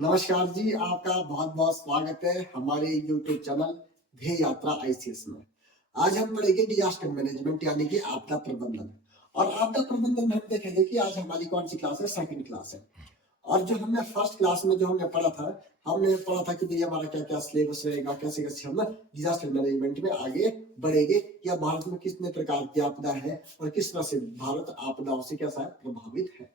नमस्कार जी, आपका बहुत बहुत स्वागत है हमारे यूट्यूब चैनल ध्येय यात्रा आईसीएस में। आज हम पढ़ेंगे डिजास्टर मैनेजमेंट यानी कि आपदा प्रबंधन। और आपदा प्रबंधन में हम देखेंगे कि आज हमारी कौन सी क्लास है, सेकंड क्लास है। और जो हमने फर्स्ट क्लास में जो हमने पढ़ा था, हमने पढ़ा था कि भाई हमारा क्या क्या सिलेबस रहेगा, कैसे कैसे हम डिजास्टर मैनेजमेंट में आगे बढ़ेंगे, या भारत में कितने प्रकार की आपदा है और किस तरह से भारत आपदाओं से कैसा है प्रभावित है।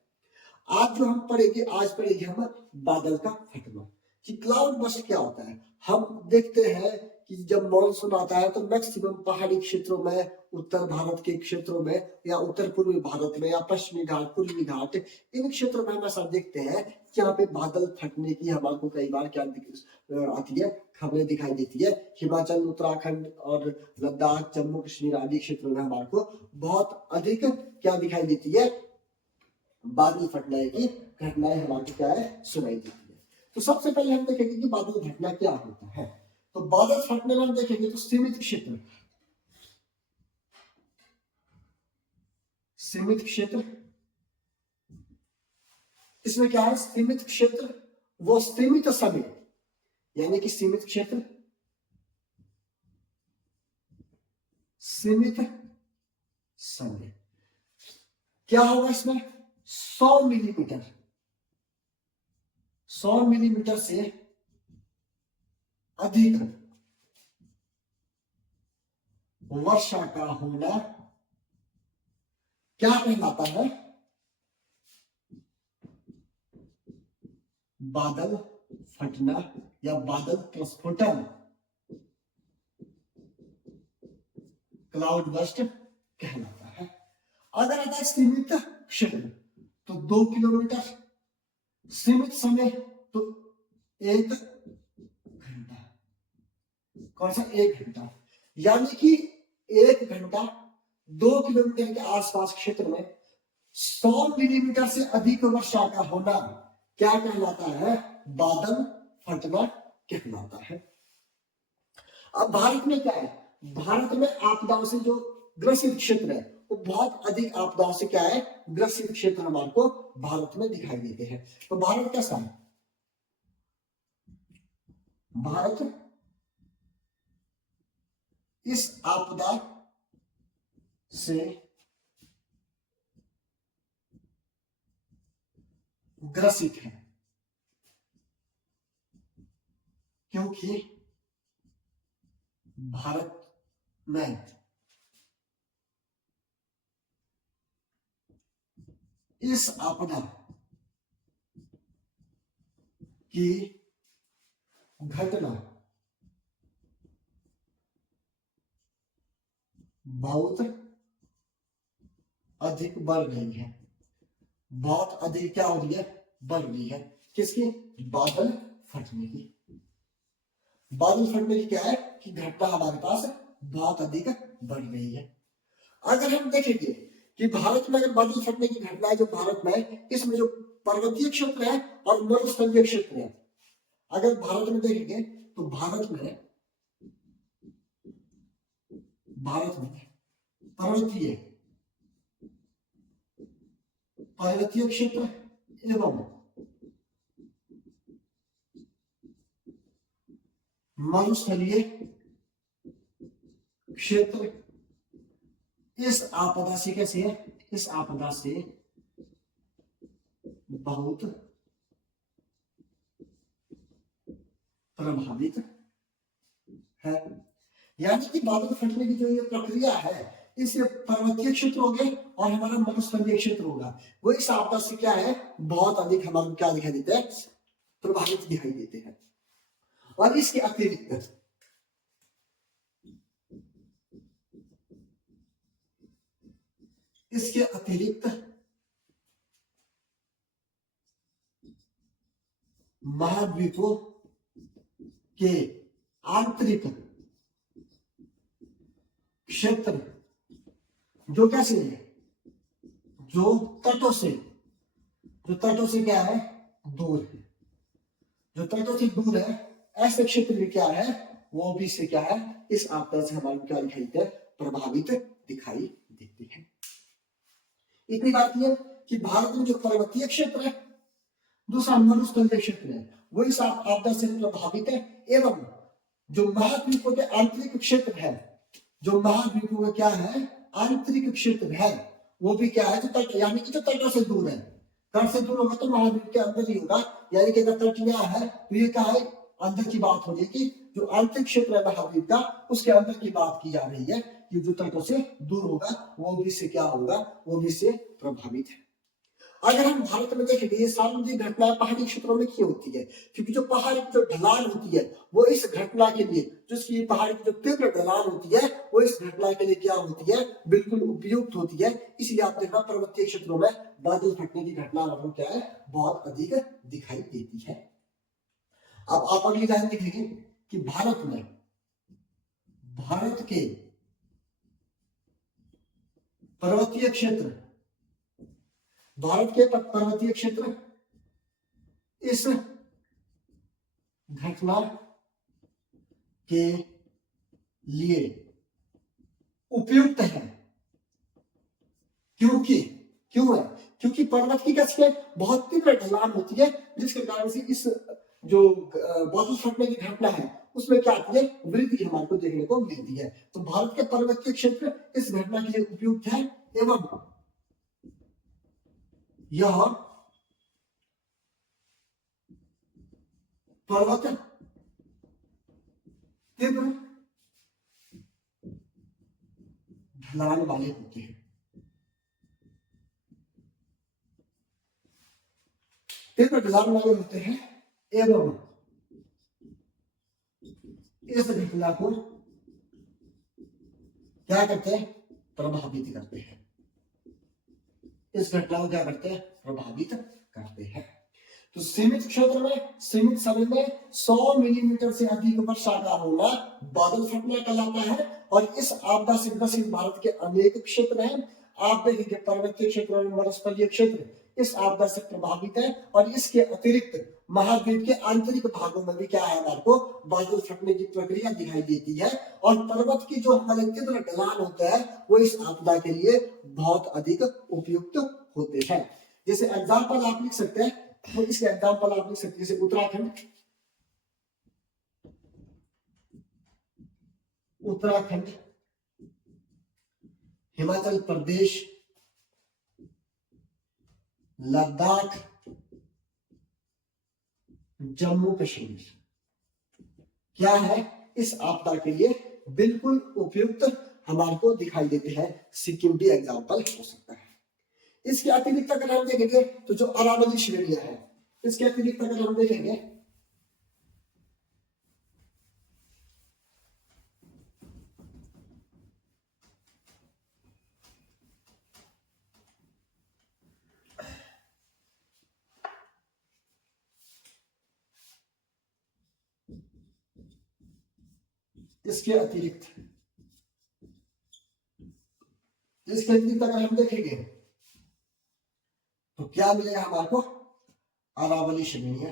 आज जो हम पढ़ेंगे, आज पढ़ेंगे हम बादल का फटना कि क्लाउड बस्ट क्या होता है। हम देखते हैं कि जब मॉनसून आता है तो मैक्सिमम पहाड़ी क्षेत्रों में, उत्तर भारत के क्षेत्रों में, या उत्तर पूर्वी भारत में, या पश्चिमी घाट, पूर्वी घाट, इन क्षेत्रों में हम ऐसा देखते हैं कि यहाँ पे बादल फटने की हमारे को कई बार क्या आती है, खबरें दिखाई देती है। हिमाचल, उत्तराखंड और लद्दाख, जम्मू कश्मीर आदि क्षेत्रों में हमारे को बहुत अधिक क्या दिखाई देती है, बादल फटने की घटनाएं हमारी क्या है, सुनाई देती है। तो सबसे पहले हम देखेंगे कि बादल फटना क्या होता है। तो बादल फटने में हम देखेंगे तो सीमित क्षेत्र, सीमित क्षेत्र, इसमें क्या है, सीमित क्षेत्र वो सीमित समय, यानी कि सीमित क्षेत्र, सीमित समय, क्या होगा इसमें 100 मिलीमीटर, 100 मिलीमीटर से अधिक वर्षा का होना क्या कहलाता है, बादल फटना या बादल प्रस्फुटन, क्लाउड बस्ट कहलाता है। अगर आता है सीमित क्षेत्र तो 2 किलोमीटर, सीमित समय तो 1 घंटा, कौन सा 1 घंटा, यानी कि 1 घंटा 2 किलोमीटर के आसपास क्षेत्र में 100 मिलीमीटर से अधिक वर्षा का होना क्या कहलाता है, बादल फटना कहलाता है। अब भारत में क्या है, भारत में आपदाओं से जो ग्रसित क्षेत्र है वो बहुत अधिक आपदाओं से क्या है, ग्रसित क्षेत्र हमारे को भारत में दिखाई देते हैं। तो भारत कैसा है, भारत इस आपदा से ग्रसित है क्योंकि भारत में इस आपदा की घटना बहुत अधिक बढ़ रही है, बहुत अधिक क्या हो रही है, बढ़ रही है। किसकी, बादल फटने की। बादल फटने की क्या है कि घटना हमारे पास बहुत अधिक बढ़ रही है। अगर हम देखेंगे कि भारत में अगर बादल फटने की घटनाएं जो भारत में, इसमें जो पर्वतीय क्षेत्र है और मरुस्थलीय क्षेत्र है, अगर भारत में देखेंगे तो भारत में पर्वतीय पर्वतीय क्षेत्र एवं मरुस्थलीय क्षेत्र इस आपदा से कैसे है, इस आपदा से बहुत प्रभावित है। यानी कि बादल फटने की जो ये प्रक्रिया है, इस पर्वतीय क्षेत्र हो गए और हमारा मरुस्थलीय क्षेत्र होगा, वो इस आपदा से क्या है, बहुत अधिक हमारे क्या दिखाई देते हैं, प्रभावित दिखाई देते हैं। और इसके अतिरिक्त महाद्वीपों के आंतरिक क्षेत्र जो कैसे है, जो तटों से क्या है, दूर है, जो तटों से दूर है, ऐसे क्षेत्र में क्या है, वो भी से क्या है, इस आपदा से हमारे क्या दिखाई देते हैं, प्रभावित दिखाई देते हैं। इतनी बात यह कि भारत में जो पर्वतीय क्षेत्र है, दूसरा मरुस्थलीय क्षेत्र है, वो इस आपदा से प्रभावित है। एवं जो महाद्वीपों के आंतरिक क्षेत्र है, जो महाद्वीपों का क्या है आंतरिक क्षेत्र है, वो भी क्या है जो तट, यानी कि जो तटों से दूर है। तट से दूर होगा तो महाद्वीप के अंदर ही होगा, यानी कि अगर तट यहाँ है तो ये क्या है अंदर की बात हो जाएगी। जो आंतरिक क्षेत्र है महाद्वीप का उसके अंदर की बात की जा रही है कि जो तटों से दूर होगा वो भी से क्या होगा, वो भी से प्रभावित है। अगर हम भारत में देखेंगे ये सार्वजनिक घटनाएं पहाड़ी क्षेत्रों में क्यों होती है, क्योंकि जो पहाड़ की जो ढलान होती है वो इस घटना के लिए, जिसकी पहाड़ की जो तीव्र ढलान होती है वो इस घटना के लिए क्या होती है, बिल्कुल उपयुक्त होती है। इसलिए आप देखना पर्वतीय क्षेत्रों में बादल फटने की घटना आपको क्या है बहुत अधिक दिखाई देती है। अब आप अगली लाइन देखेंगे कि भारत के पर्वतीय क्षेत्र, भारत के पर्वतीय क्षेत्र इस घटना के लिए उपयुक्त है। क्यों है? क्योंकि पर्वत की कैसे बहुत तीव्र ढलान होती है, जिसके कारण से इस जो बादल फटने की घटना है उसमें क्या आती है वृद्धि हमारे को देखने को मिलती है। तो भारत के पर्वतीय क्षेत्र इस घटना के लिए उपयुक्त है एवं यह पर्वत तीव्र ढलान वाले होते हैं, तीव्र ढलान वाले होते हैं एवं इस घटना को क्या करते हैं प्रभावित करते हैं। इस घटना को क्या करते हैं प्रभावित करते हैं। तो सीमित क्षेत्र में सीमित समय में 100 मिलीमीटर से अधिक वर्षा का होना बादल फटना कहलाता है। और इस आपदा से ग्रसित भारत के अनेक क्षेत्र हैं। आप देखेंगे पर्वतीय क्षेत्र और मरुस्थलीय क्षेत्र इस आपदा से प्रभावित है। और इसके अतिरिक्त महाद्वीप के आंतरिक भागों में भी क्या है हमारे को बादल फटने की प्रक्रिया दिखाई देती है। और पर्वत की जो हमारे तीव्र ढलान होता है वो इस आपदा के लिए बहुत अधिक उपयुक्त होते हैं। जैसे एग्जाम्पल आप लिख सकते हैं, तो इसके एग्जाम्पल आप लिख सकते हैं जैसे उत्तराखंड, हिमाचल प्रदेश, लद्दाख, जम्मू कश्मीर क्या है इस आपदा के लिए बिल्कुल उपयुक्त हमारे को दिखाई देते हैं। सिक्किम भी एग्जाम्पल हो सकता है। इसके अतिरिक्त अगर हम देखेंगे तो जो अरावली श्रेणियां है, इसके अतिरिक्त अगर हम देखेंगे इसके अतिरिक्त अगर हम देखेंगे तो क्या मिलेगा हमारे को अरावली श्रेणियां,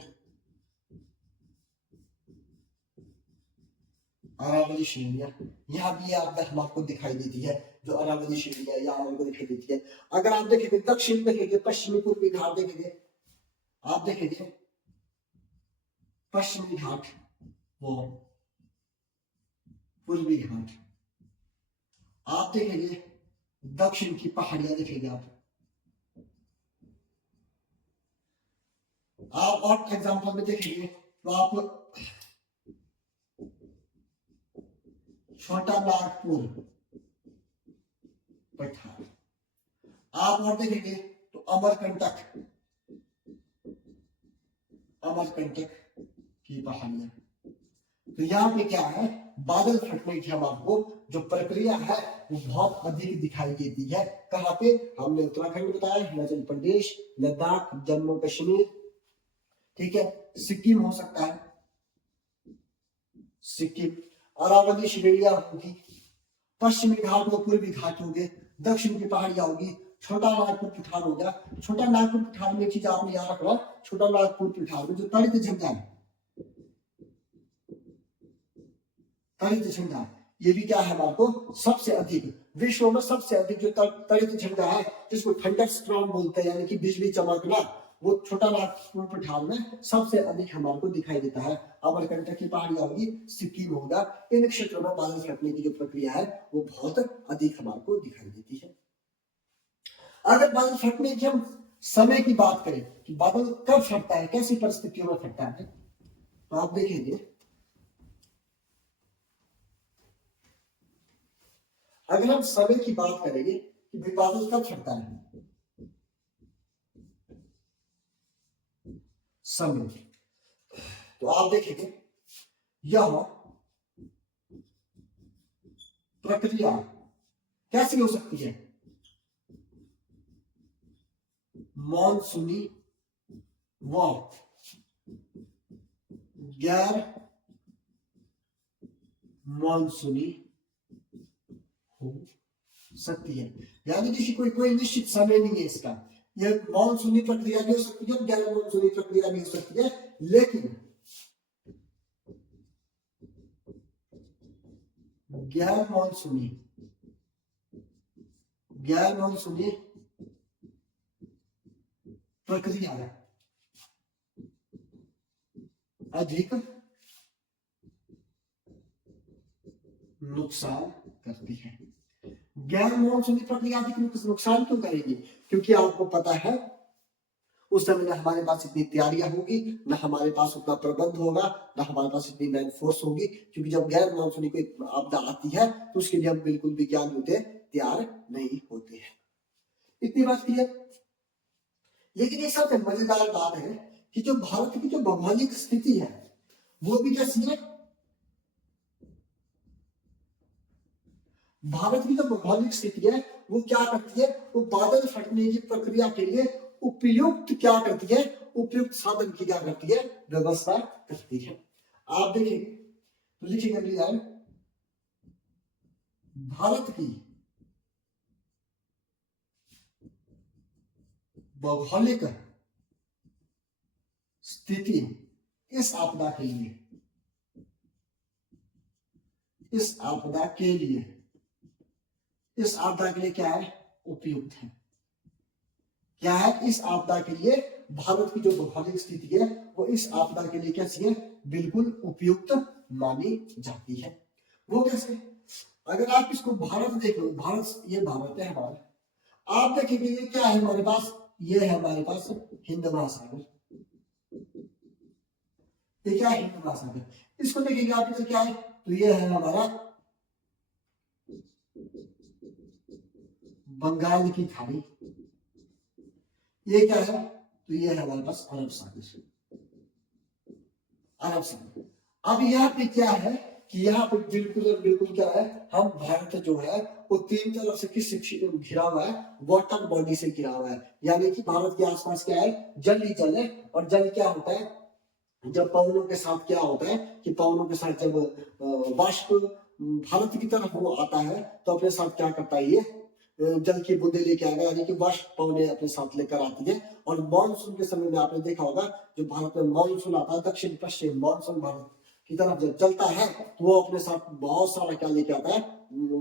अरावली श्रेणियां यहाँ भी आपदा आपको दिखाई देती है। जो अरावली श्रेणियां यहाँ हमको दिखाई देती है। अगर आप देखेंगे दक्षिण देखेंगे, पश्चिमी पूर्वी घाट देखेंगे, आप देखेंगे पश्चिमी घाट वो पूर्वी घाट, आप देखेंगे दक्षिण की पहाड़ियां देखेंगे आप और एग्जाम्पल में देखेंगे तो आप छोटा नागपुर पठार, आप और देखेंगे तो अमरकंटक की पहाड़ियां। तो यहाँ पे क्या है बादल फटने की हम आपको जो प्रक्रिया है वो बहुत अधिक दिखाई देती है। कहाँ पे हमने उत्तराखंड बताया, हिमाचल प्रदेश, लद्दाख, जम्मू कश्मीर, ठीक है, सिक्किम हो सकता है, सिक्किम, अरावली श्रेणियां होगी, पश्चिमी घाट व पूर्वी घाट होंगे, दक्षिण की पहाड़ियां होगी, छोटा नागपुर पठार हो गया। छोटा नागपुर पठार में एक चीज आपने याद रखना, छोटा नागपुर पठार में जो तड़ित झंडा है, तड़ित झंडा ये भी क्या है हमारे को सबसे अधिक विश्व में सबसे अधिक जो तड़ित झंडा है जिसको थंडर स्टॉर्म बोलते हैं, यानी कि बिजली चमकना, वो छोटा नागपुर पठार में सबसे अधिक हमारे को दिखाई देता है। अमरकंटक की पहाड़ियां होगी, सिक्किम होगा, इन क्षेत्रों में बादल फटने की जो प्रक्रिया है वो बहुत अधिक हमारे को दिखाई देती है। अगर बादल फटने की हम समय की बात करें कि बादल कब फटता है, कैसी परिस्थितियों में फटता है, तो आप देखेंगे अगर हम समय की बात करेंगे कि भाई बादल कब फटता है, समय, तो आप देखेंगे यह प्रक्रिया कैसी हो सकती है, मॉनसूनी व गैर मॉनसूनी हो सकती है। यानी कि कोई कोई निश्चित समय नहीं है इसका, यह मॉनसूनी प्रक्रिया भी हो सकती है, गैर मॉनसूनी प्रक्रिया भी हो सकती है, लेकिन गैर मॉनसूनी प्रक्रिया अधिक नुकसान करती है। गैर मॉनसूनी प्रक्रिया अधिक नुकसान क्यों करेगी, क्योंकि आपको पता है उस समय ना हमारे पास इतनी तैयारियां होगी, ना हमारे पास उतना प्रबंध होगा, ना हमारे पास इतनी मैन फोर्स होगी, क्योंकि जब गैर मॉनसूनी कोई आपदा आती है तो उसके लिए हम बिल्कुल भी क्या होते तैयार नहीं होते हैं। इतनी बात क्लियर। लेकिन ये सबसे मजेदार बात है कि जो भारत की जो भौगोलिक स्थिति है वो भी कैसी है, भारत की जो भौगोलिक स्थिति है वो क्या करती है, वो बादल फटने की प्रक्रिया के लिए उपयुक्त क्या करती है, उपयुक्त साधन की क्या करती है, व्यवस्था करती है। आप देखेंगे तो लिखेंगे अगली लाइन, भारत की भौगोलिक स्थिति इस आपदा के लिए, इस आपदा के लिए, इस आपदा के लिए क्या है, उपयुक्त है। क्या है, इस आपदा के लिए भारत की जो भौगोलिक स्थिति है वो इस आपदा के लिए कैसी है, बिल्कुल उपयुक्त मानी जाती है। वो कैसे, अगर आप इसको भारत देख लो, भारत ये भारत है हमारा, आप देखेंगे ये क्या है हमारे पास, ये है हमारे पास हिंद महासागर, ये क्या है हिंद महासागर, इसको देखेंगे आप इधर क्या है, तो ये है हमारा बंगाल की खाड़ी, ये क्या है, तो ये है हमारे पास अरब सागर, अरब सागर। अब यहाँ पे क्या है कि यहाँ पे बिल्कुल और बिल्कुल क्या है, हम भारत जो है वो तीन तरफ से किस घिरा हुआ है, वाटर बॉडी से घिरा हुआ है। यानी कि भारत के आसपास क्या है, जल ही जल है। और जल क्या होता है, जब पवनों के साथ क्या होता है कि पवनों के साथ जब वाष्प भारत की तरफ वो आता है तो अपने साथ क्या करता है, ये जल की बूंदे लेके आएगा, यानी कि वाष्प पवनें अपने साथ लेकर आती है। और मानसून के समय में आपने देखा होगा जो भारत में मानसून आता है, दक्षिण पश्चिम मानसून भारत की तरफ जब चलता है तो वो अपने साथ बहुत सारा क्या लेके आता है,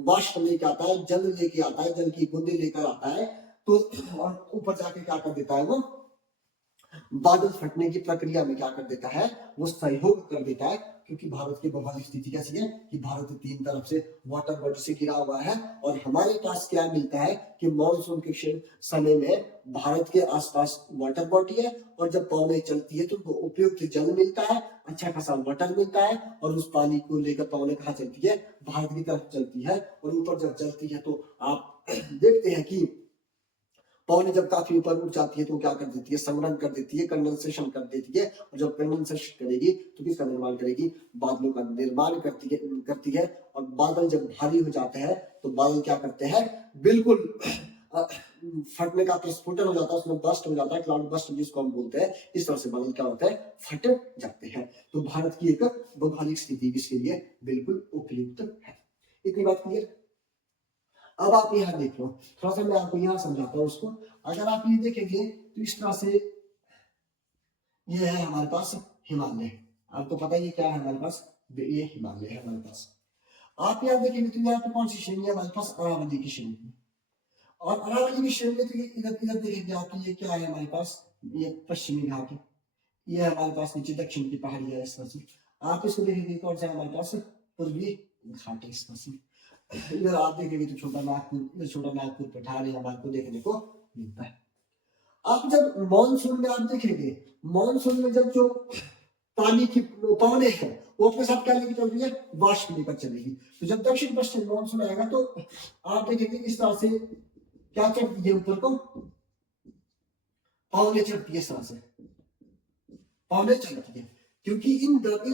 वाष्प लेके आता है, जल लेके आता है, जल की बूंदे लेकर आता है। तो और ऊपर जाके क्या कर देता है, वो बादल फटने की प्रक्रिया में क्या कर देता है, वो सहयोग कर देता है। क्योंकि भारत की भौगोलिक स्थिति कैसी है कि भारत तीन तरफ से वाटर बॉडी से घिरा हुआ है। और हमारे पास क्या मिलता है कि मानसून के समय में भारत के आसपास वाटर बॉडी है, और जब पवनें चलती है तो उपयुक्त जल मिलता है, अच्छा खासा वाटर मिलता है। और उस पानी को लेकर पवनें कहाँ चलती है, भारत की तरफ चलती है। और ऊपर जब चलती है तो आप देखते हैं कि पवनें जब काफी ऊपर उठ जाती है तो क्या कर देती है, संग्रहण कर देती है, कंडेंसेशन कर देती है। और जब कंडेंसेशन करेगी तो किसका निर्माण करेगी, बादलों का निर्माण करती है। और बादल जब भारी हो जाते हैं तो बादल क्या करते हैं, बिल्कुल फटने का प्रस्फुटन हो जाता है, उसमें बस्ट हो जाता है, क्लाउड बस्ट जिसको हम बोलते हैं। इस तरह से बादल क्या होता है, फट जाते हैं। तो भारत की एक भौगोलिक स्थिति इसके लिए बिल्कुल उपयुक्त है। इतनी बात क्लियर। अब आप यहाँ देख लो, थोड़ा सा मैं आपको यहाँ समझाता हूँ उसको। अगर आप ये देखेंगे तो इस तरह से ये है हमारे पास हिमालय, आपको पता है ये क्या है हमारे पास, ये हिमालय है हमारे पास। आप यहाँ देखेंगे तो यहाँ पे कौन सी श्रेणी है हमारे पास, अरावली की श्रेणी। और अरावली की श्रेणी में तो ये इधर इधर देखेंगे आप, ये क्या है हमारे पास, ये पश्चिमी घाट है, ये हमारे पास नीचे दक्षिण की पहाड़ी है इस तरह से। आप इसको देखेंगे कौन सा हमारे पास पूर्वी घाट है इस तरह से। इधर आप देखेंगे तो छोटा नागपुर, इधर छोटा नागपुर पठार है हमारे को देखने को मिलता है। अब जब मानसून में आप देखेंगे, मानसून में जब जो पानी की पवने हैं वो अपने साथ क्या लेकर चल रही है, वाष्प लेकर चलेगी। तो जब दक्षिण पश्चिम मानसून आएगा तो आप देखेंगे इस तरह से क्या चढ़ती है ऊपर को, पवने चढ़ती है इस तरह से, पवने चढ़ती है। क्योंकि इन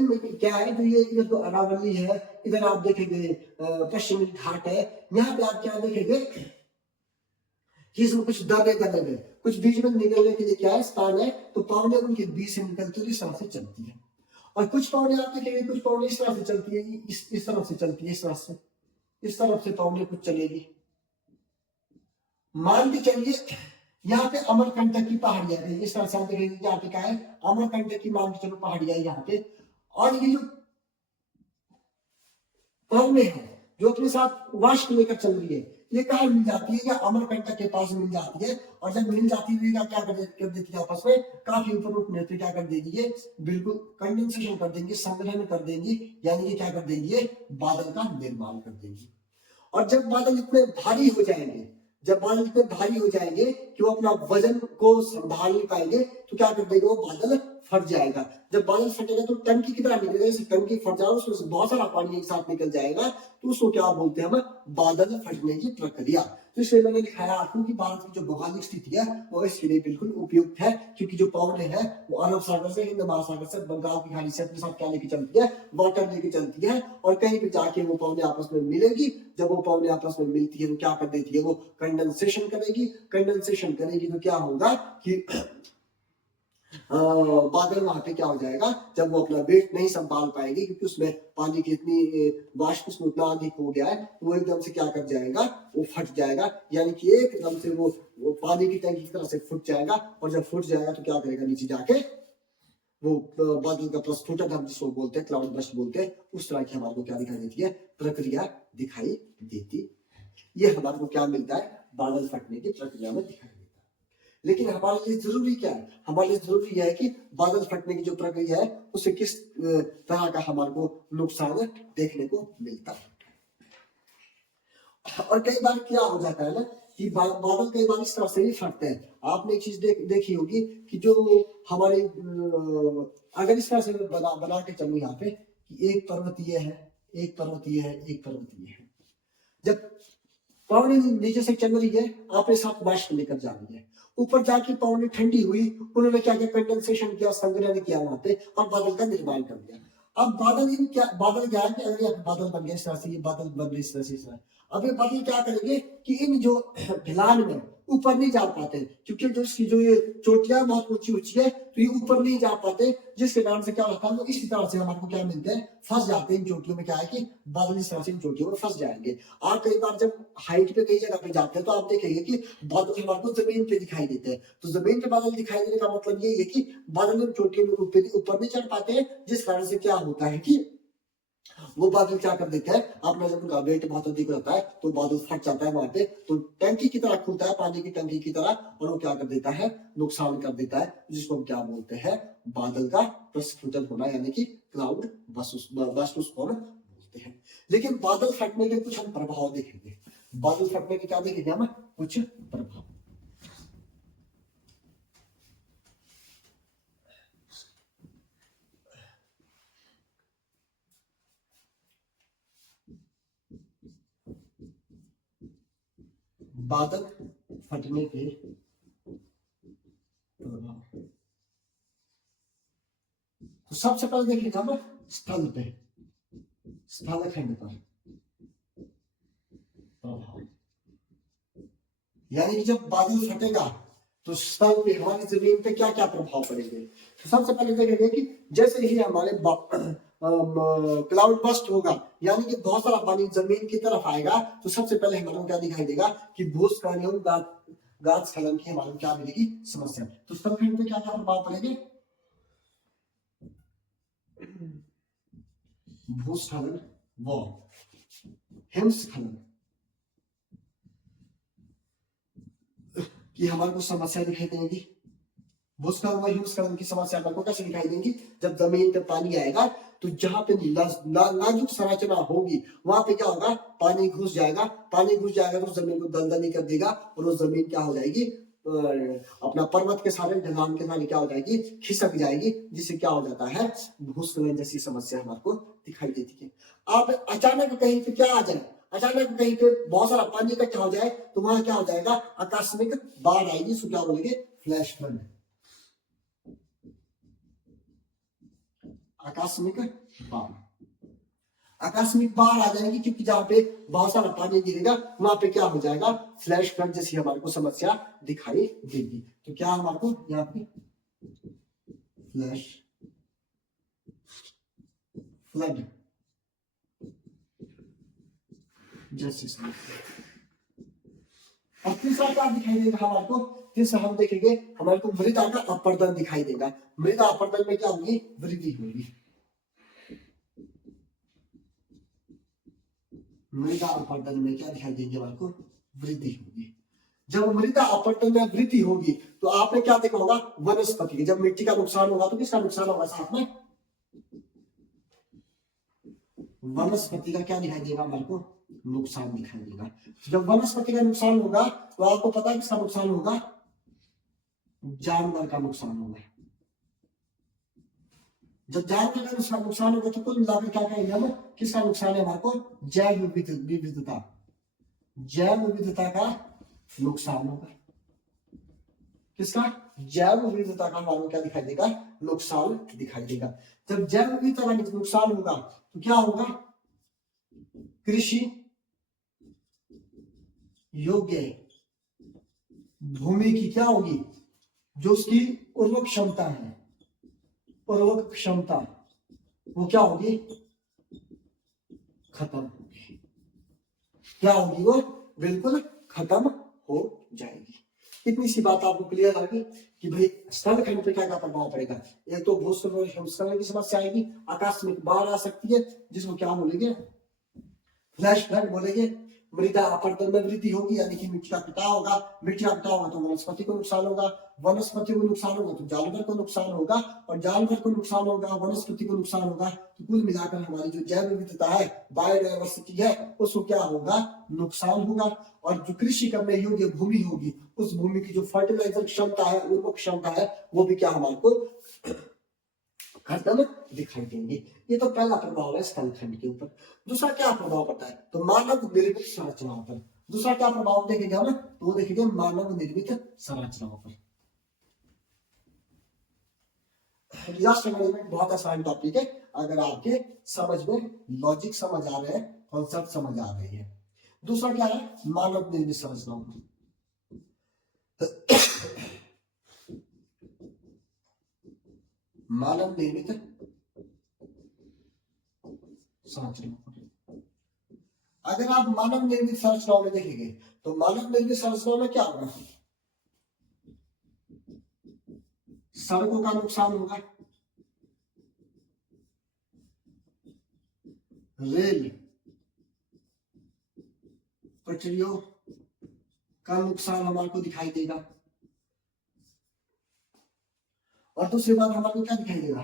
में क्या है, तो ये इधर तो अरावली है, इधर आप देखेंगे पश्चिमी घाट है, यहाँ पे आप क्या देखेंगे कि इसमें कुछ दबे दबे में कुछ बीच में निकलने के लिए क्या है, स्थान है, तो पवने उनके बीच से निकलती है, इस तरह से चलती है। और कुछ पवने आप देखेंगे, कुछ पवने इस तरह से चलती है, इस तरफ से चलती है, इस तरह से, इस तरफ से पवने कुछ चलेगी। मान के चलिए यहाँ पे अमरकंटक की पहाड़ियां है, इस तरह से आप देखेंगे यहाँ पे क्या है, अमरकंटक की मान के चलो पहाड़ियां यहाँ पे। और ये जो पवने हैं जो अपने साथ वाष्प लेकर चल रही है, ये कहाँ मिल जाती है, या अमरकंटक के पास मिल जाती है। और जब मिल जाती है क्या कर देती है आपस में, काफी ऊपर उठने पे क्या कर देगी, ये बिल्कुल कंडेंसेशन कर देंगे, संग्रहण कर देंगी, यानी कि क्या कर देंगी, ये बादल का निर्माण कर देंगी। और जब बादल इतने भारी हो जाएंगे, जब बादल इतने भारी हो जाएंगे कि वो अपना वजन को संभाल नहीं पाएंगे, तो क्या कर देगा, वो बादल फट जाएगा। जब बादल फटेगा तो टंकी की तरह निकलेगा, जैसे टंकी फट जाए उसमें से बहुत सारा पानी एक साथ निकल जाएगा, तो उसको क्या बोलते हैं हम, बादल फटने की प्रक्रिया। तो इसलिए मैंने दिखाया आपको कि भारत की जो भौगोलिक स्थिति है वो इसके लिए बिल्कुल उपयुक्त है, क्योंकि जो पवने हैं वो अरब सागर से, हिंद महासागर से, बंगाल की खाड़ी से अपने साथ क्या लेके चलती है, वाटर लेके चलती है। और कहीं पे जाके वो पवने आपस में मिलेगी, जब वो पवने आपस में मिलती है तो क्या कर देती है, वो कंडेंसेशन करेगी। कंडेंसेशन करेगी तो क्या होगा कि बादल वहां पे क्या हो जाएगा, जब वो अपना वेट नहीं संभाल पाएगी, क्योंकि उसमें पानी की इतनी वाष्प उसमें उतना अधिक हो गया है, वो एकदम से क्या कर जाएगा, वो फट जाएगा। यानी कि एकदम से वो पानी की टंकी की तरह से फट जाएगा। और जब फट जाएगा तो क्या करेगा, नीचे जाके वो बादल का प्रस्फुटन हम जिसको बोलते हैं, क्लाउड बस्ट बोलते हैं, उस तरह की हमारे को क्या दिखाई देती है, प्रक्रिया दिखाई देती। ये हमारे को क्या मिलता है, बादल फटने की प्रक्रिया में दिखाई देता है। लेकिन हमारे लिए जरूरी क्या है, हमारे लिए जरूरी यह है कि बादल फटने की जो प्रक्रिया है उससे किस तरह का हमारे को नुकसान देखने को मिलता है। और कई बार क्या हो जाता है ना कि बादल कई बार इस तरह से भी फटते हैं। आपने एक चीज देखी होगी कि जो हमारे अगर इस तरह से बना के चलूं यहाँ पे कि एक पर्वतीय है, एक पर्वतीय है, एक पर्वतीय है, जब पवनी नीचे से चल रही है, आपने साथ वाष्प लेकर जा रही है, ऊपर जाके पवनी ठंडी हुई, उन्होंने क्या किया, कंडेंसेशन किया, संग्रहण किया वहां पे, और बादल का निर्माण कर दिया। अब बादल इन क्या, बादल क्या है कि अगर ये बादल बन गया इस तरह से, ये बादल बन रही इस तरह से, इस तरह। अब ये बादल क्या करेंगे कि इन जो ढलान में ऊपर नहीं जा पाते, क्योंकि जो इसकी जो ये चोटियां बहुत ऊंची ऊंची है, तो ये ऊपर नहीं जा पाते, जिसके कारण से क्या होता है, वो इसी तरह से हमारे को क्या मिलते हैं, फंस जाते हैं इन चोटियों में। क्या है कि बादल इस तरह से इन चोटियों में फंस जाएंगे। और कई बार जब हाइट पे कई जगह पे जाते हैं तो आप देखेंगे कि बादल हमारे को जमीन पे दिखाई देते हैं। तो जमीन पे बादल दिखाई देने का मतलब ये है कि बादल इन चोटियों में ऊपर नहीं चढ़ पाते हैं, जिस कारण से क्या होता है कि वो बादल क्या कर देते हैं, अपना जब उनका वेट बहुत अधिक रहता है तो बादल फट जाता है वहां पे, तो टंकी की तरह खुलता है, पानी की टंकी की तरह, और वो क्या कर देता है, नुकसान कर देता है, जिसको हम क्या बोलते हैं, बादल का प्रस्फुटन होना, यानी कि क्लाउड बस्ट उसको हम बोलते हैं। लेकिन बादल फटने के कुछ हम प्रभाव देखेंगे, बादल फटने के क्या देखेंगे हम, कुछ प्रभाव। बादल फटने के प्रभाव, तो सबसे पहले देखिएगा हम स्थल पे, स्थल खंड पर प्रभाव, यानी कि जब बादल फटेगा तो स्थल पे, हमारी जमीन पे क्या क्या प्रभाव पड़ेंगे। तो सबसे पहले देखेंगे कि जैसे ही हमारे क्लाउड बस्ट होगा, यानी कि बहुत सारा पानी जमीन की तरफ आएगा, तो सबसे पहले हमारे को क्या दिखाई देगा कि भूस्खलन एवं गादस्खलन की हमारे को क्या मिलेगी, समस्या। तो स्थलखंड पे क्या क्या प्रभाव पड़ेंगे, भूस्खलन व हिमस्खलन की हमारे को समस्या दिखाई देगी। भूस्खलन व हिमस्खलन की समस्या आपको कैसे दिखाई देंगी? जब जमीन पे पानी आएगा तो जहां पे नाजुक संरचना होगी वहां पे क्या होगा? पानी घुस जाएगा। पानी घुस जाएगा तो जमीन को दलदली कर देगा और वो जमीन क्या हो जाएगी? अपना पर्वत के सारे ढलान के सारे क्या हो जाएगी? खिसक जाएगी, जिससे क्या हो जाता है? भूस्खलन जैसी समस्या हमारे दिखाई देती है। अब अचानक कहीं पे क्या आ जाए, अचानक कहीं पे बहुत सारा पानी इकट्ठा हो जाए तो वहां क्या हो जाएगा? आकस्मिक बाढ़ आएगी। इसको क्या बोलेंगे? Flash flood. आकस्मिक बाढ़, आकस्मिक बाढ़ आ जाएगी क्योंकि जहां पे बहुत सारा पानी गिरेगा वहां पे क्या हो जाएगा? फ्लैश फ्लड जैसी हमारे को समस्या दिखाई देगी। तो क्या हमारे को यहाँ पे फ्लैश फ्लड जैसी समस्या। और तीसरा क्या दिखाई देगा हमारे को? तीसरा हम देखेंगे हमारे को मृदा का अपर्दन दिखाई देगा। मृदा अपर्दन में क्या होगी? वृद्धि होगी। मृदा अपर्दन में क्या दिखाई देंगे हमारे को? वृद्धि होगी। जब मृदा अपर्दन में वृद्धि होगी तो आपने क्या देखा होगा? वनस्पति। जब मिट्टी का नुकसान होगा तो किसका नुकसान होगा? साथ में वनस्पति का क्या दिखाई देगा हमारे को? नुकसान दिखाई देगा। जब वनस्पति का नुकसान होगा तो आपको पता है किसका नुकसान होगा? जानवर का नुकसान होगा। जब जानवर का नुकसान होगा तो कुल मिलाकर क्या कहेंगे हम? किसका नुकसान है हमारे को? जैव विविधता, जैव विविधता का नुकसान होगा। किसका? जैव विविधता का हमारे क्या दिखाई देगा? नुकसान दिखाई देगा। जब जैव विविधता का नुकसान होगा तो क्या होगा? कृषि योग्य भूमि की क्या होगी? जो उसकी उर्वरक क्षमता है, उर्वरक क्षमता वो क्या होगी? खत्म होगी। क्या होगी? वो बिल्कुल खत्म हो जाएगी। इतनी सी बात आपको क्लियर आ गई कि भाई स्तनखंड पे क्या क्या प्रभाव पड़ेगा। एक तो भूस्खलन और हिमस्खलन की समस्या आएगी, आकस्मिक बाढ़ आ सकती है जिसको क्या बोलेंगे? फ्लैश फ्लड बोलेंगे। मृदा अपर्दन में वृद्धि होगी यानी कि मिट्टी का कटाव होगा। मिट्टी का कटाव होगा तो वनस्पति को नुकसान होगा। वनस्पति को नुकसान होगा तो जानवर को नुकसान होगा। और जानवर को नुकसान होगा, वनस्पति को नुकसान होगा तो कुल मिलाकर हमारी जो जैव विविधता है, बायोडायवर्सिटी है, उसको क्या होगा? नुकसान होगा। और जो कृषि करने योग्य भूमि होगी उस भूमि की जो फर्टिलाइजर क्षमता है, उर्वरक क्षमता है, वो भी क्या हमारे को खत्म दिखाई देंगे। ये तो पहला प्रभाव है स्तनखंड के ऊपर। दूसरा क्या प्रभाव पड़ता है? तो मानव निर्मित संरचनाओं पर। दूसरा क्या प्रभाव देखेंगे हम? तो वो देखेंगे मानव निर्मित संरचनाओं पर। डिजास्टर मैनेजमेंट बहुत आसान टॉपिक है अगर आपके समझ में लॉजिक समझ आ रहे हैं, कॉन्सेप्ट समझ आ रही है। दूसरा क्या है? मानव निर्मित संरचनाओं पर। मानव निर्मित संरचना। अगर आप मानव निर्मित संरचनाओं में देखेंगे तो मानव निर्मित संरचनाओं में क्या होगा? सड़कों का नुकसान होगा, रेल पटरियों का नुकसान हमारे को दिखाई देगा। और दूसरी बात हमारे को क्या दिखाई देगा?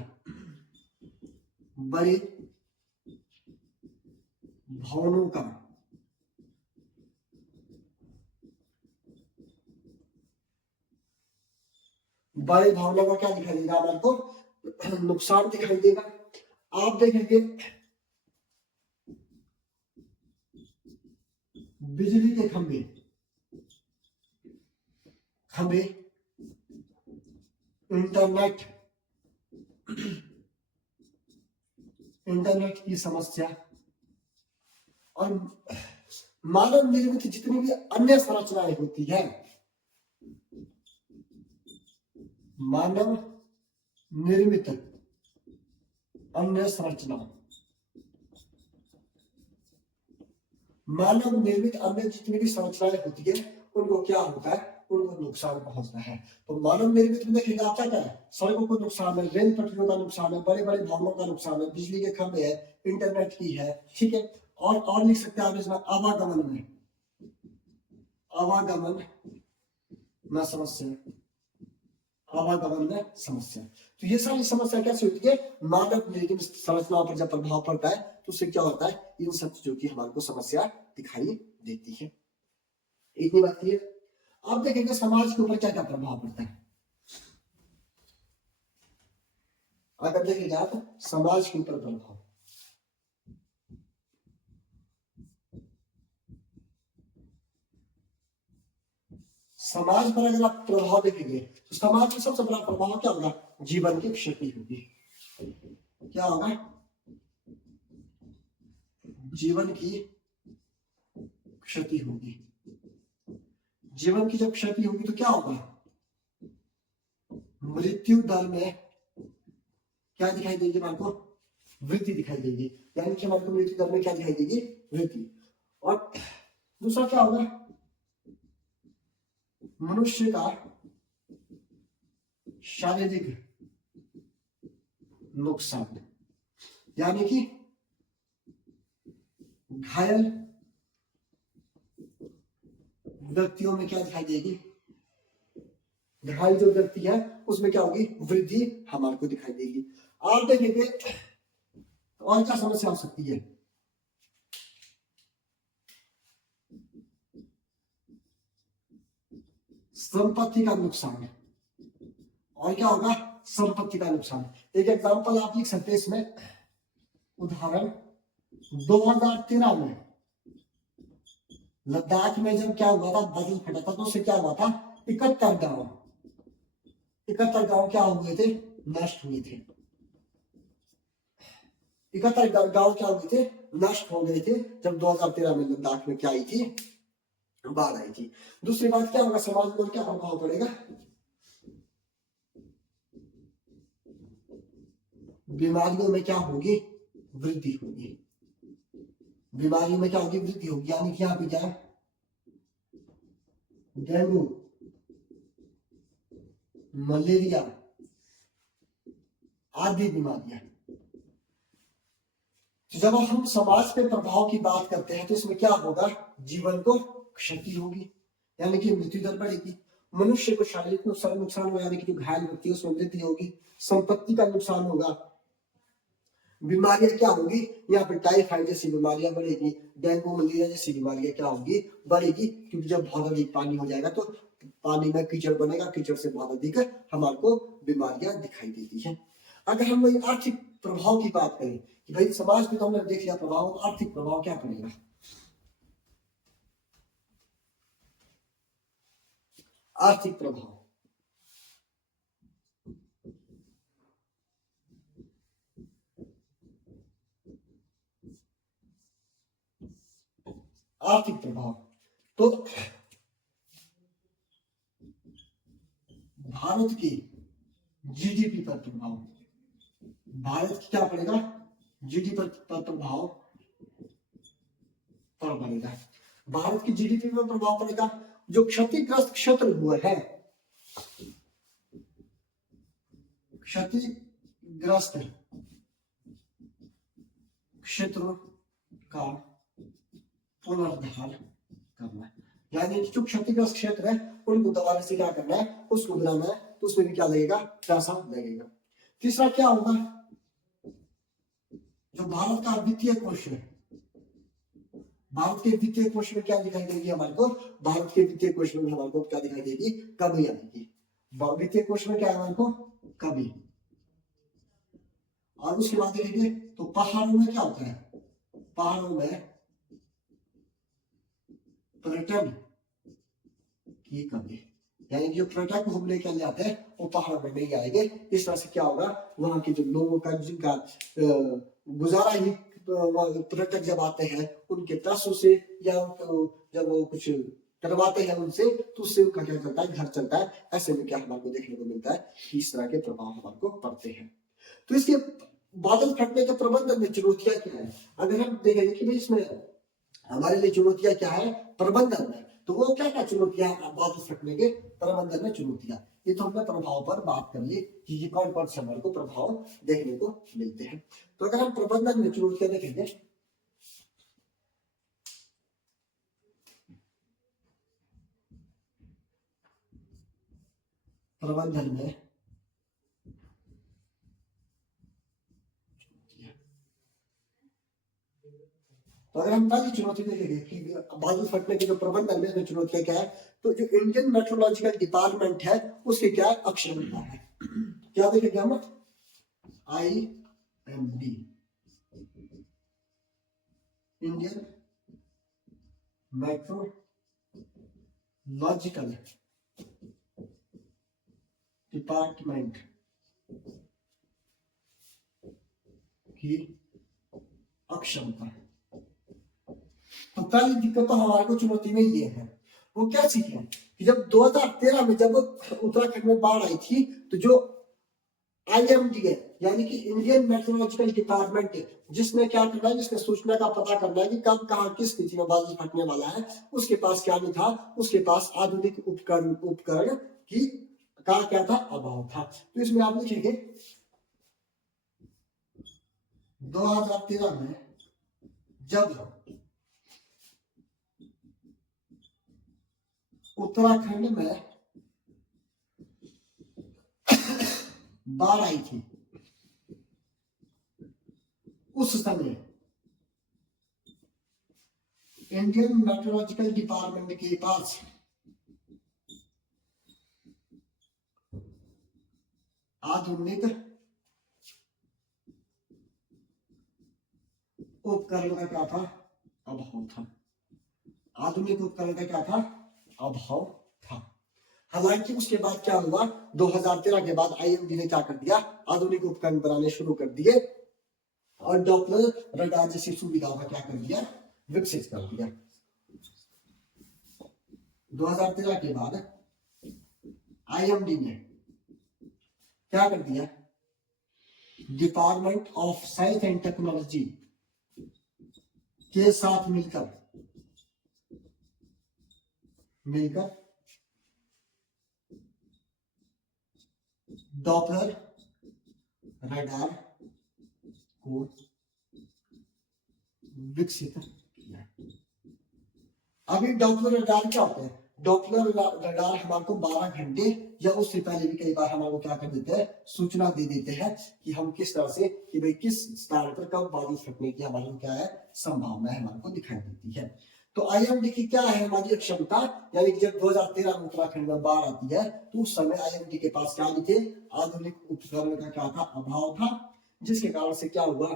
बड़े भवनों का बड़े भवनों का क्या दिखाई देगा? हमारे को नुकसान दिखाई देगा। आप देखेंगे बिजली के खंभे खंभे इंटरनेट की समस्या और मानव निर्मित जितनी भी अन्य संरचनाएं होती है, मानव निर्मित अन्य संरचना, मानव निर्मित अन्य जितनी भी संरचनाएं होती है उनको क्या होता है? उनको नुकसान पहुंचता है। तो मानव निर्मित में देखिएगा आप क्या है? सड़कों को नुकसान है, रेल पटरियों का नुकसान है, बड़े बड़े भवनों का नुकसान है, बिजली के खंभे है, इंटरनेट की है, ठीक है। और लिख सकते हैं आप इसमें आवागमन में, आवागमन में समस्या, आवागमन में समस्या। तो ये सारी समस्या कैसे होती है, मानव लेकिन संरचनाओं पर जब प्रभाव पड़ता है तो उससे क्या होता है, इन सब चीजों की हमारे को समस्या दिखाई देती है। इतनी बात क्लियर। अब देखेंगे समाज के ऊपर क्या क्या प्रभाव पड़ता है। अगर देखेंगे आप समाज के ऊपर प्रभाव, समाज पर अगर आप प्रभाव देखेंगे तो समाज में सबसे बड़ा प्रभाव क्या होगा, जीवन की क्षति होगी। क्या होगा, जीवन की क्षति होगी। जीवन की जब क्षति होगी तो क्या होगा, मृत्यु दर में क्या दिखाई देगी, हमारे को वृद्धि दिखाई देगी। यानी कि हमारे को मृत्यु दर में क्या दिखाई देगी, वृद्धि। और दूसरा क्या होगा, मनुष्य का शारीरिक नुकसान, यानी कि घायल व्यक्तियों में क्या दिखाई देगी, घायल जो व्यक्ति है उसमें क्या होगी, वृद्धि हमारे को दिखाई देगी। आप देखेंगे और क्या समस्या हो सकती है, संपत्ति का नुकसान। और क्या होगा, संपत्ति का नुकसान। एक एग्जांपल आप लिख सकते हैं इसमें, उदाहरण 2013 में लद्दाख में जब क्या हुआ था, बादल फटा था, तो उससे क्या हुआ था, 71 गांव क्या हुए थे, नष्ट हुए थे। 71 गांव क्या हुए थे, नष्ट हो गए थे जब 2013 में लद्दाख में क्या आई थी, बाढ़ आई थी। दूसरी बात क्या होगा, समाज पर क्या प्रभाव पड़ेगा, बीमारियों में क्या होगी, वृद्धि होगी। बीमारियों में क्या होगी, वृद्धि होगी। यानी कि यहाँ पे क्या, डेंगू, मलेरिया आदि बीमारियां। जब हम समाज पे प्रभाव की बात करते हैं तो इसमें क्या होगा, जीवन को क्षति होगी, यानी कि मृत्यु दर बढ़ेगी। मनुष्य को शारीरिक नुकसान होगा, यानी कि जो घायल व्यक्ति है उसमें वृद्धि होगी। संपत्ति का नुकसान होगा। बीमारियां क्या होगी, यहाँ पे टाइफाइड जैसी बीमारियां बढ़ेगी, डेंगू मलेरिया जैसी बीमारियां क्या होगी, बढ़ेगी। क्योंकि जब बहुत अधिक पानी हो जाएगा तो पानी में कीचड़ बनेगा, कीचड़ से बहुत अधिक हमारे को बीमारियां दिखाई देती है। अगर हम वही आर्थिक प्रभाव की बात करें कि भाई समाज में तो हमने देख लिया प्रभाव, आर्थिक प्रभाव क्या पड़ेगा, आर्थिक प्रभाव। आर्थिक प्रभाव तो भारत की जीडीपी पर प्रभाव, भारत की क्या पड़ेगा, जीडीपी पर प्रभाव पड़ेगा। भारत की जीडीपी पर प्रभाव पड़ेगा। जो क्षतिग्रस्त क्षेत्र हुए हैं, क्षतिग्रस्त क्षेत्र का पुनरुद्धार करना, यानी जो क्षतिग्रस्त क्षेत्र है उनको दबाने से क्या करना है, उसको बनाना है। तो उसमें भी क्या लगेगा, पैसा लगेगा। तीसरा क्या होगा, जो भारत का वित्तीय कोष है, भारत के वित्तीय कोष में क्या दिखाई देगी हमारे को, भारत के वित्तीय कोष में हमारे को क्या दिखाई देगी, कमी आएगी। वित्तीय कोष में क्या है हमारे को, कमी। और उसके बाद देखेंगे तो पहाड़ों में क्या होता है, पहाड़ों में पर्यटन की कमी, यानी जो पर्यटक घूमने के लिए आते हैं वो पहाड़ में नहीं आएंगे। इस तरह से क्या होगा, वहां के जो लोगों का जिनका गुजारा ही पर्यटक जब आते हैं उनके पैसों से या जब वो कुछ करवाते हैं उनसे, तो उससे उनका क्या चलता है, घर चलता है। ऐसे में क्या हमारे को देखने को मिलता है कि इस तरह के प्रभाव हमारे को पड़ते हैं। तो इसके बादल फटने के प्रबंधन में चुनौतियां क्या है, अगर हम देखेंगे कि भाई इसमें हमारे लिए चुनौतियां क्या है प्रबंधन में, तो वो क्या क्या चुनौतियां बादल फटने के प्रबंधन में चुनौतियां, ये तो हमने प्रभाव पर बात कर ली कि ये कौन कौन से हमारे को प्रभाव देखने को मिलते हैं। तो अगर हम प्रबंधन में चुनौतियां देखेंगे, प्रबंधन में तो अगर हम पहली चुनौती देखेंगे कि बादल फटने के जो प्रबंधन में इसमें चुनौतियां क्या है, तो जो इंडियन मेट्रोलॉजिकल डिपार्टमेंट है उसके क्या अक्षमता है, क्या देखेंगे हम, IMD, इंडियन मेट्रोलॉजिकल डिपार्टमेंट की अक्षमता। तो पहली दिक्कत तो हमारे को चुनौती में ये है, वो क्या चीज है कि जब 2013 में जब उत्तराखंड में बाढ़ आई थी, तो जो IMD है यानी कि इंडियन मेट्रोलॉजिकल डिपार्टमेंट, जिसने क्या करना है, जिसने सूचना का पता करना है कि कब कहाँ किस स्थिति में बादल फटने वाला है, उसके पास क्या नहीं था, उसके पास आधुनिक उपकरण की का क्या था, अभाव था। तो इसमें आप लिखेंगे 2013 में जब उत्तराखंड में बाढ़ आई थी, उस समय इंडियन मेट्रोलॉजिकल डिपार्टमेंट के पास आधुनिक उपकरण का क्या था, अभाव था। आधुनिक उपकरण का क्या था, अभाव था। हालांकि उसके बाद क्या हुआ, 2013 के बाद IMD ने क्या कर दिया, आधुनिक उपकरण बनाने शुरू कर दिए और डॉपलर रडार जैसी सुविधाओं का क्या कर दिया, विकसित कर दिया। 2013 के बाद IMD ने क्या कर दिया, department of science and technology के साथ मिलकर डॉपलर रडार को विकसित किया। अभी डॉपलर रडार क्या होता है, डॉपलर रडार हमारे को 12 घंटे या उससे पहले भी कई बार हमारे को क्या कर देते हैं, सूचना दे देते हैं कि हम किस तरह से, कि भाई किस स्थान पर कब बादल फटने की हमारे को क्या है, संभावना है, हमारे को दिखाई देती है। तो IMD की क्या है हमारी क्षमता, यानी कि जब 2013 में उत्तराखंड में बाढ़ आती है तो उस समय IMD के पास क्या नहीं थे, आधुनिक उपकरण का क्या था, अभाव था, जिसके कारण से क्या हुआ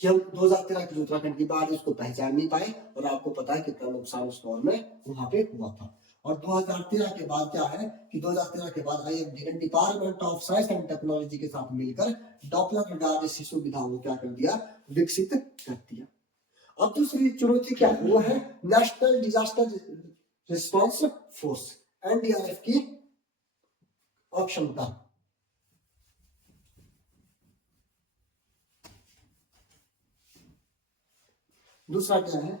कि हम 2013 की उत्तराखंड की बाढ़ उसको पहचान नहीं पाए, और आपको पता है कितना नुकसान उस दौर में वहां पे हुआ था। और 2013 के बाद क्या है कि 2013 के बाद IMD ने department of science and technology के साथ मिलकर डॉपलर रडार जैसी सुविधाओं को क्या कर दिया, विकसित कर दिया। अब दूसरी चुनौती क्या है, वो है national disaster response force, NDRF की अक्षमता। दूसरा क्या है,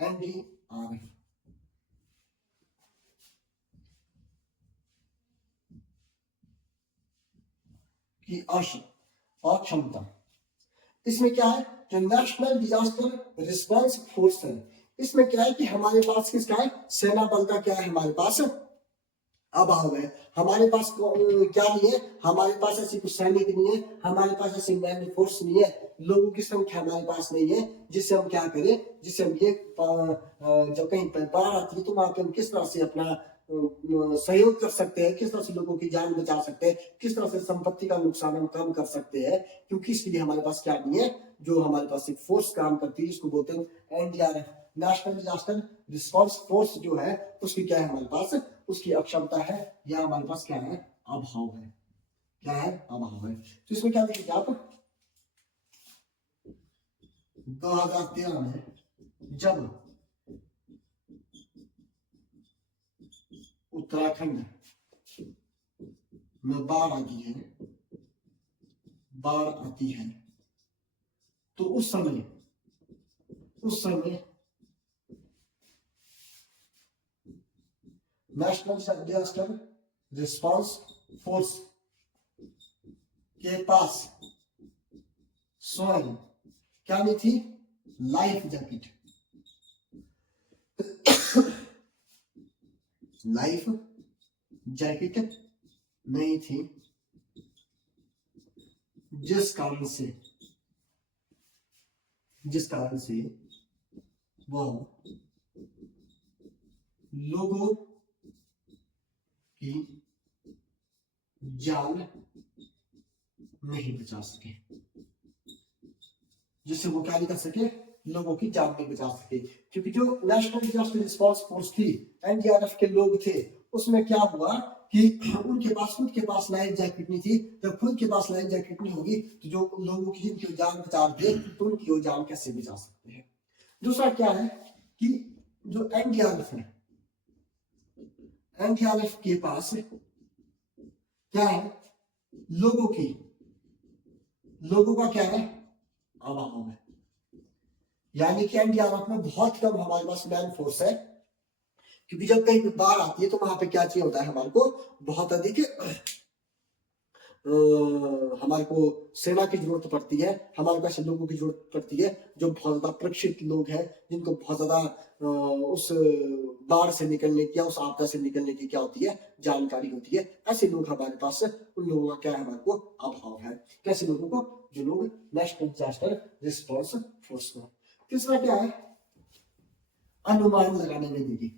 NDRF की अक्षमता। इसमें क्या है, जो नेशनल डिजास्टर रिस्पांस फोर्स है, इसमें क्या है कि हमारे पास किसका है, सेना बल का क्या है, हमारे पास अभाव है। हमारे पास क्या नहीं है, हमारे पास ऐसी कुछ सैनिक नहीं है, हमारे पास ऐसी मैन फोर्स नहीं है, लोगों की संख्या हमारे पास नहीं है, जिससे हम क्या करें, जिससे हम ये जब कहीं बाढ़ आती है तो वहां पे हम किस तरह से अपना सहयोग कर सकते हैं, किस तरह से लोगों की जान बचा सकते हैं, किस तरह से संपत्ति का नुकसान हम कम कर सकते हैं, क्योंकि इसके लिए हमारे पास क्या नहीं है, जो हमारे पास एक फोर्स काम करती है जिसको बोलते हैं NDRF, national disaster response force जो है, उसकी क्या है हमारे पास, उसकी अक्षमता है, या हमारे पास क्या है, अभाव है। क्या है, अभाव है। तो इसमें क्या देखिए आप, 2013 में जब उत्तराखंड में बाढ़ आती है तो उस समय नेशनल डिजास्टर रिस्पांस फोर्स के पास स्वयं क्या नहीं थी, लाइफ जैकेट, लाइफ जैकेट नहीं थी, जिस कारण से वह लोगों की जान नहीं बचा सके, जिससे वो क्या नहीं कर सके, लोगों की जान नहीं बचा सके। क्योंकि जो नेशनल डिजास्टर रिस्पांस फोर्स थी, एनडीआरएफ के लोग थे, उसमें क्या हुआ कि उनके पास खुद के पास लाइफ जैकेट नहीं थी। जब खुद के पास लाइफ जैकेट नहीं होगी तो जो लोगों की जिनकी जान बचा रहे तो उनकी वो जान कैसे बचा सकते हैं। दूसरा क्या है कि जो एनडीआरएफ है, एनडीआरएफ के पास क्या है, लोगों का क्या है, अभाव है। यानी कि एनडीआरएफ में बहुत कम हमारे पास मैन फोर्स है। क्योंकि जब कहीं बाढ़ आती है तो वहां पे क्या चाहिए होता है, हमारे को बहुत अधिक हमारे को सेना की जरूरत पड़ती है, हमारे पास लोगों की जरूरत पड़ती है जो बहुत ज्यादा प्रशिक्षित लोग हैं, जिनको बहुत ज्यादा उस बाढ़ से निकलने की या उस आपदा से निकलने की क्या होती है, जानकारी होती है। ऐसे लोग हमारे पास, उन लोगों का क्या है, हमारे को अभाव है। कैसे लोगों को, जो लोग नेशनल डिजास्टर रिस्पांस फोर्स में। तीसरा क्या है, अनुमान लगाने में देरी।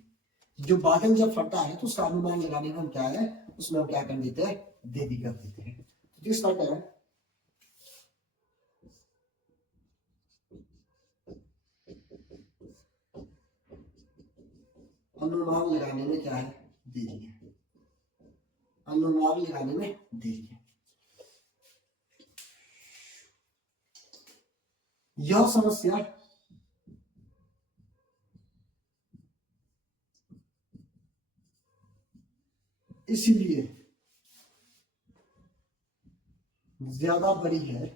जो बादल जब फटता है तो उसका अनुमान लगाने में हम क्या है, उसमें हम क्या कर देते हैं, देरी कर देते हैं। तो तीसरा क्या है, अनुमान लगाने में क्या है, देरी है। अनुमान लगाने में देरी है। यह समस्या इसीलिए ज्यादा बड़ी है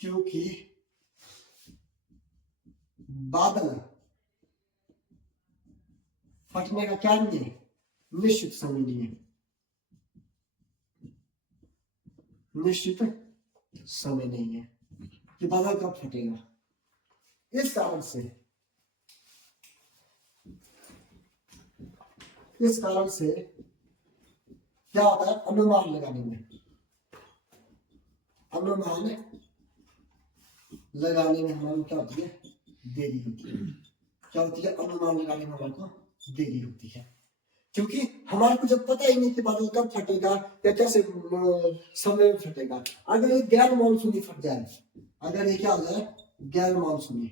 क्योंकि बादल फटने का क्या नहीं है, निश्चित समय नहीं है, निश्चित समय नहीं है कि बादल कब फटेगा। इस कारण से क्या होता है, अनुमान लगाने में हमारे क्या होती है, देरी होती है। क्या होती है, अनुमान लगाने में हमारे को देरी होती है। क्योंकि हमारे को जब पता ही नहीं कि बादल कब फटेगा या कैसे समय में फटेगा। अगर ये गैर मानसूनी फट जाए, अगर ये क्या हो जाए, गैर मानसूनी,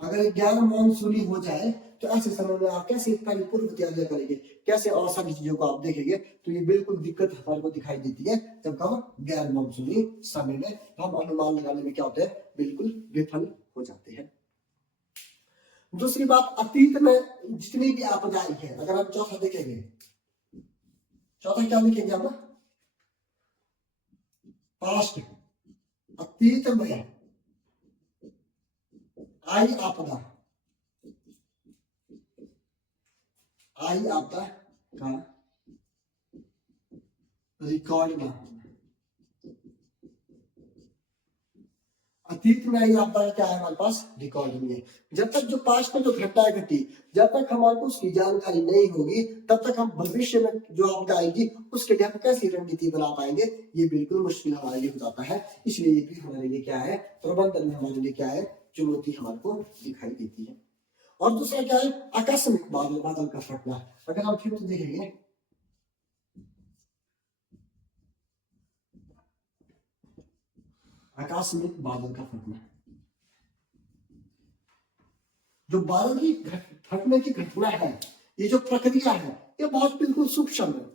अगर गैर मानसूनी हो जाए तो ऐसे समय में आप कैसे इतना पूर्व तैयारियां करेंगे, कैसे और सारी चीजों को आप देखेंगे। तो ये बिल्कुल दिक्कत हमारे को दिखाई देती है जब हम गैर मानसूनी समय में हम अनुमान लगाने में क्या होते हैं, बिल्कुल विफल हो जाते हैं। दूसरी बात, अतीत में जितनी भी आपदाएं हैं, अगर हम चौथा देखेंगे, चौथा क्या लिखेंगे हम, पास्ट, अतीत में आई आपदा का रिकॉर्ड ना होना। अतीत में आई आपदा का क्या है, हमारे पास रिकॉर्ड नहीं है। जब तक जो पास्ट में जो घटनाएं घटी, जब तक हमारे को उसकी जानकारी नहीं होगी, तब तक हम भविष्य में जो आपदा आएगी उसके लिए हम कैसी रणनीति बना पाएंगे, ये बिल्कुल मुश्किल हमारे लिए हो जाता है। इसलिए ये भी हमारे लिए क्या है, प्रबंधन में हमारे लिए क्या है, चुनौती हमारे को दिखाई देती है। और दूसरा क्या है, आकस्मिक बादल का फटना। अगर हम फिर तो देखेंगे, आकस्मिक बादल का फटना, जो बादल की फटने की घटना है, ये जो प्रक्रिया है, ये बहुत बिल्कुल सूक्ष्म है।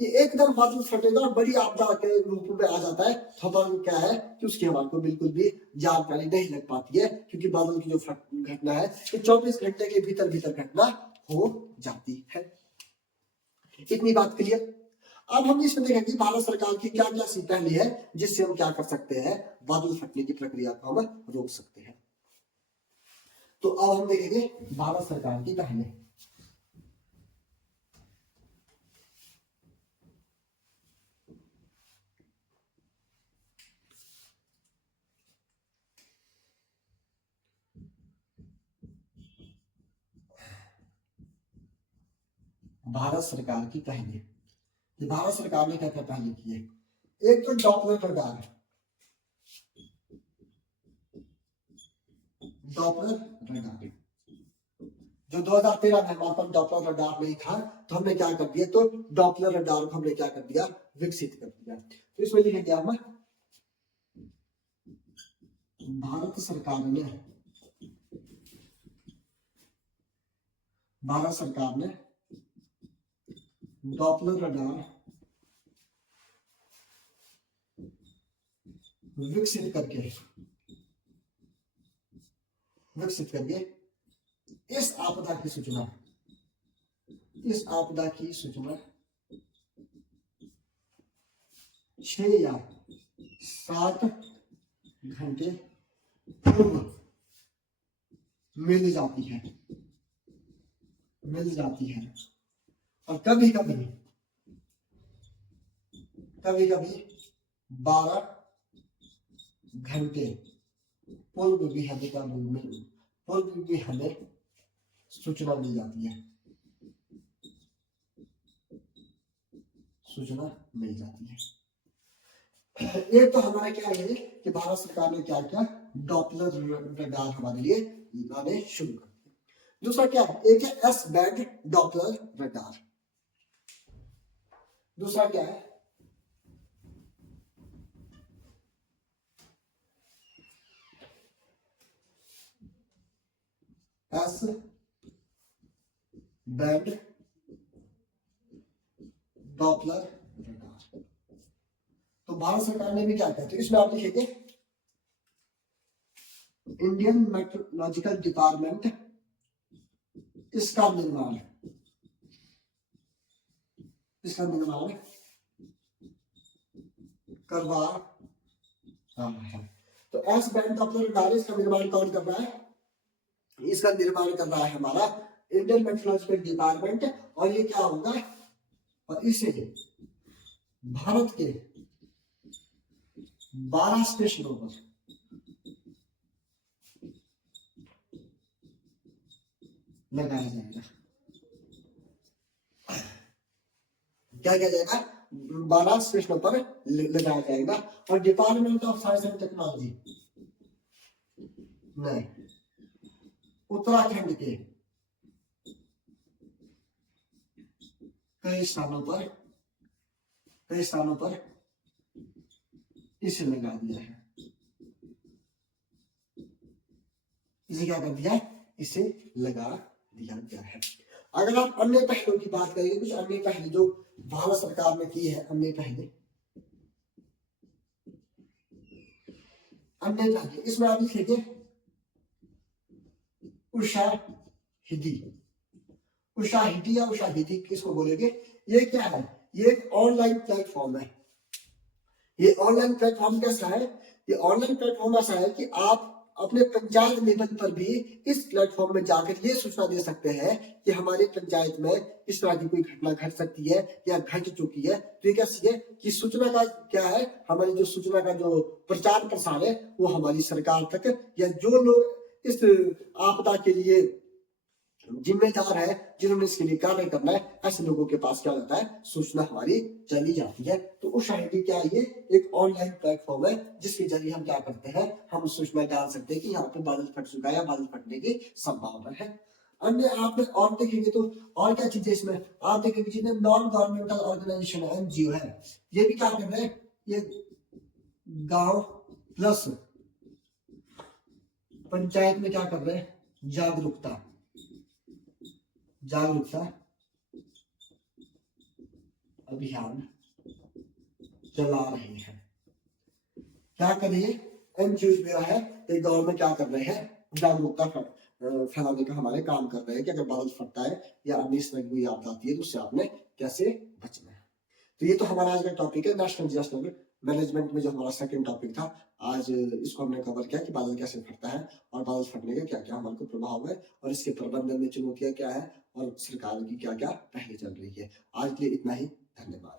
ये एकदम बादल फटेगा और बड़ी आपदा के रूप में आ जाता है, तो हमारे क्या है कि उसकी हमारे को बिल्कुल भी जानकारी नहीं लग पाती है। क्योंकि बादल की जो घटना है ये 24 घंटे के भीतर भीतर घटना हो जाती है। इतनी बात क्लियर। अब हम इसमें देखेंगे भारत सरकार की क्या क्या सी पहली है जिससे हम क्या कर सकते हैं, बादल फटने की प्रक्रिया को हम रोक सकते हैं। तो अब हम देखेंगे भारत सरकार की पहले। भारत सरकार की पहले कि भारत सरकार ने क्या क्या पहले किए। एक तो डॉपलर रडार, डॉपलर रडार जो 2013 में हमारे पास डॉपलर रडार नहीं था, तो हमने क्या कर दिया, तो डॉपलर रडार को हमने क्या कर दिया, विकसित कर दिया। तो इसमें लिखेंगे हम भारत सरकार ने, भारत सरकार ने डॉपलर रडार विकसित करके इस आपदा की सूचना, इस आपदा की सूचना 6 या 7 घंटे पूर्व मिल जाती है, और कभी कभी 12 घंटे पूर्व भी हमें सूचना मिल जाती है, एक तो हमारा क्या है कि भारत सरकार ने क्या किया, डॉपलर रडार हमारे लिए लाने शुरू कर दिया। दूसरा क्या है, एक है एस बैंड डॉपलर रडार, दूसरा क्या है एस बैंड डॉपलर रडार। तो भारत सरकार ने भी क्या किया, तो इसमें आप लिखेंगे इंडियन मेट्रोलॉजिकल डिपार्टमेंट इसका निर्माण करवा रहा है। तो एस बैंड डॉपलर रडार, इसका निर्माण कौन कर रहा है, इसका निर्माण कर रहा है हमारा इंडियन मेट्रोलॉजिकल डिपार्टमेंट, और ये क्या होगा, और इसे भारत के 12 स्टेशनों पर लगाया जाएगा। क्या किया जाएगा, 12 स्टेशनों पर लगाया जाएगा। और department of science and technology नहीं, उत्तराखंड के कई स्थानों पर इसे लगा दिया है, इसे क्या कर दिया, इसे लगा दिया गया है। अगर आप अन्य पहलों की बात करेंगे, कुछ अन्य पहल जो भारत सरकार ने की है, अन्य पहले इसमें आप लिखेंगे उषाहिदी या उषाहिदी किसको बोलेंगे, ये क्या है, ये एक ऑनलाइन प्लेटफॉर्म है। ये ऑनलाइन प्लेटफॉर्म कैसा है, ये ऑनलाइन प्लेटफॉर्म ऐसा है कि आप अपने पंचायत लेवल पर भी इस प्लेटफॉर्म में जाकर ये सूचना दे सकते हैं कि हमारी पंचायत में इस तरह की कोई घटना घट सकती है या घट चुकी है। तो ये कैसी है कि सूचना का क्या है, हमारी जो सूचना का जो प्रचार प्रसार है वो हमारी सरकार तक, या जो लोग इस आपदा के लिए जिम्मेदार है, जिन्होंने इसके लिए कार्य करना है, ऐसे लोगों के पास क्या होता है, सूचना हमारी चली जाती है। तो उषाहिदी क्या है, ये एक ऑनलाइन प्लेटफॉर्म है जिसके जरिए हम क्या करते हैं, हम सूचना डाल सकते हैं कि यहाँ पे बादल फट चुका है या बादल फटने की संभावना है। अन्य आप और देखेंगे तो और क्या चीजें इसमें आप देखेंगे, जितने नॉन गवर्नमेंटल ऑर्गेनाइजेशन है, एनजीओ है, ये भी क्या कर रहे हैं, ये गांव प्लस पंचायत में क्या कर रहे हैं, जागरूकता अभियान चला रहे हैं। क्या करिए, एनजीओ जो है ये गवर्नमेंट क्या कर रहे हैं, जागरूकता फैलाने का हमारे काम कर रहे हैं कि अगर बादल फटता है या अन्य इस तरह की कोई आपदा आती है तो उससे आपने कैसे बचना है। तो ये तो हमारा आज का टॉपिक है, नेशनल डिजास्टर मैनेजमेंट में जो हमारा सेकंड टॉपिक था, आज इसको हमने कवर किया कि बादल कैसे फटता है और बादल फटने का क्या क्या हमारे को प्रभाव है और इसके प्रबंधन में चुनौतियां क्या है और सरकार की क्या क्या पहले चल रही है। आज के लिए इतना ही, धन्यवाद।